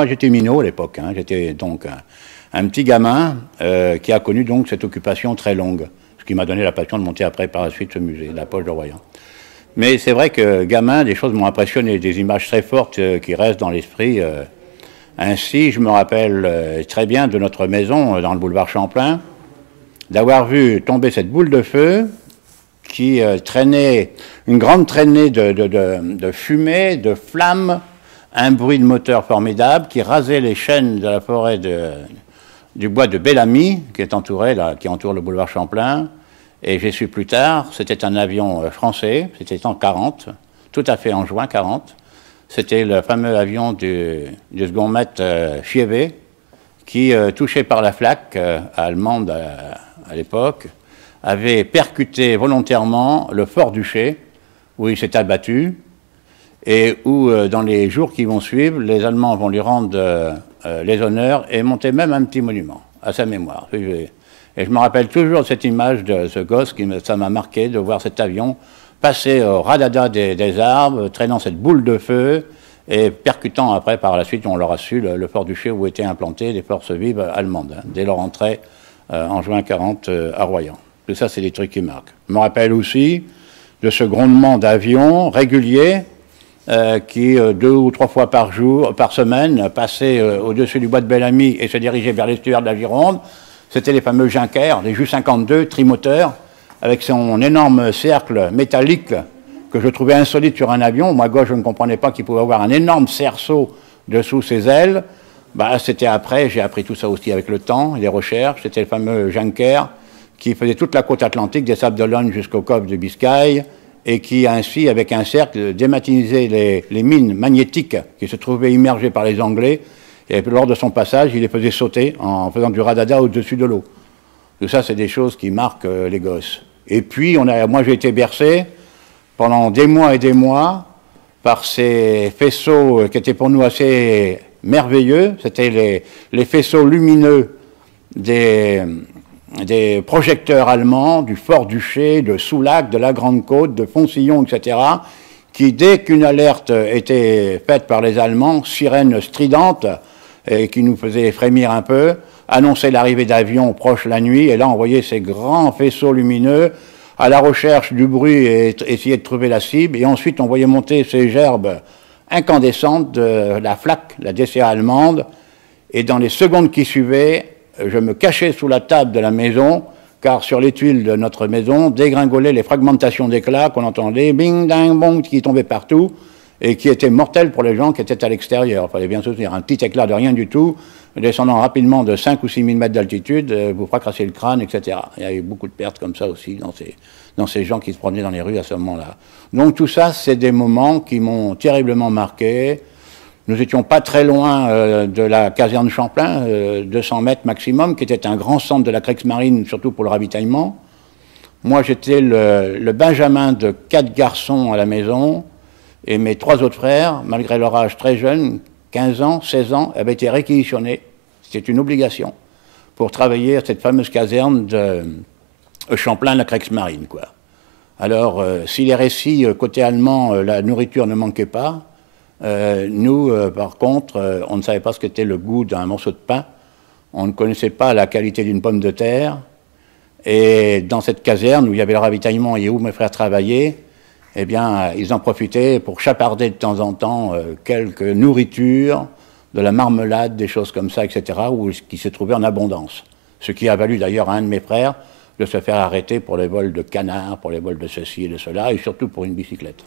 moi j'étais minot à l'époque, hein. J'étais donc un petit gamin qui a connu donc cette occupation très longue, ce qui m'a donné la passion de monter après par la suite ce musée, la Poche de Royan. Mais c'est vrai que gamin, des choses m'ont impressionné, des images très fortes qui restent dans l'esprit. Ainsi, je me rappelle très bien de notre maison dans le boulevard Champlain, d'avoir vu tomber cette boule de feu qui traînait, une grande traînée de fumée, de flammes, un bruit de moteur formidable qui rasait les chênes de la forêt du bois de Bellamy, qui est entouré, là, qui entoure le boulevard Champlain. Et j'ai su plus tard, c'était un avion français, c'était en 40, tout à fait en juin 40. C'était le fameux avion du second maître Fievé, qui, touché par la flak allemande à l'époque, avait percuté volontairement le Fort Duché, où il s'est abattu, et où, dans les jours qui vont suivre, les Allemands vont lui rendre les honneurs et monter même un petit monument à sa mémoire. Et je me rappelle toujours de cette image de ce gosse, ça m'a marqué de voir cet avion passer au radada des arbres, traînant cette boule de feu, et percutant après, par la suite, on l'aura su, le Fort Duché où étaient implantées les forces vives allemandes, hein, dès leur entrée en juin 40 à Royan. Tout ça, c'est des trucs qui marquent. Je me rappelle aussi de ce grondement d'avions régulier qui, 2 ou 3 fois par semaine, passait au-dessus du bois de Bellamy et se dirigeait vers l'estuaire de la Gironde. C'était les fameux Junker, les Ju-52 trimoteurs, avec son énorme cercle métallique que je trouvais insolite sur un avion. Moi, gauche, je ne comprenais pas qu'il pouvait avoir un énorme cerceau dessous ses ailes. Bah, c'était après, j'ai appris tout ça aussi avec le temps, les recherches. C'était le fameux Junker qui faisait toute la côte atlantique, des Sables d'Olonne jusqu'au Golfe de Biscaye, et qui ainsi, avec un cercle, dématinisait les mines magnétiques qui se trouvaient immergées par les Anglais. Et lors de son passage, il les faisait sauter en faisant du radada au-dessus de l'eau. Tout ça, c'est des choses qui marquent les gosses. Et puis, moi, j'ai été bercé pendant des mois et des mois par ces faisceaux qui étaient pour nous assez merveilleux. C'était les faisceaux lumineux des projecteurs allemands, du Fort Duché, de Soulac, de la Grande Côte, de Foncillon, etc., qui, dès qu'une alerte était faite par les Allemands, sirène stridente, et qui nous faisait frémir un peu, annonçait l'arrivée d'avions proches la nuit, et là on voyait ces grands faisceaux lumineux à la recherche du bruit et essayer de trouver la cible, et ensuite on voyait monter ces gerbes incandescentes de la flak, la DCA allemande, et dans les secondes qui suivaient, je me cachais sous la table de la maison, car sur les tuiles de notre maison dégringolaient les fragmentations d'éclats qu'on entendait, bing, ding, bong, qui tombaient partout, et qui étaient mortels pour les gens qui étaient à l'extérieur. Il fallait bien se souvenir, un petit éclat de rien du tout, descendant rapidement de 5 ou 6 000 mètres d'altitude, vous fracassez le crâne, etc. Il y a eu beaucoup de pertes comme ça aussi dans ces gens qui se promenaient dans les rues à ce moment-là. Donc tout ça, c'est des moments qui m'ont terriblement marqué. Nous n'étions pas très loin de la caserne Champlain, 200 mètres maximum, qui était un grand centre de la Kriegsmarine, surtout pour le ravitaillement. Moi, j'étais le benjamin de 4 garçons à la maison, et mes 3 autres frères, malgré leur âge très jeune, 15 ans, 16 ans, avaient été réquisitionnés. C'était une obligation pour travailler à cette fameuse caserne de Champlain, la Kriegsmarine, quoi. Alors, si les récits côté allemand, la nourriture ne manquait pas, nous, par contre, on ne savait pas ce qu'était le goût d'un morceau de pain, on ne connaissait pas la qualité d'une pomme de terre, et dans cette caserne où il y avait le ravitaillement et où mes frères travaillaient, eh bien, ils en profitaient pour chaparder de temps en temps quelques nourritures, de la marmelade, des choses comme ça, etc., qui se trouvaient en abondance. Ce qui a valu d'ailleurs à un de mes frères de se faire arrêter pour les vols de canards, pour les vols de ceci et de cela, et surtout pour une bicyclette.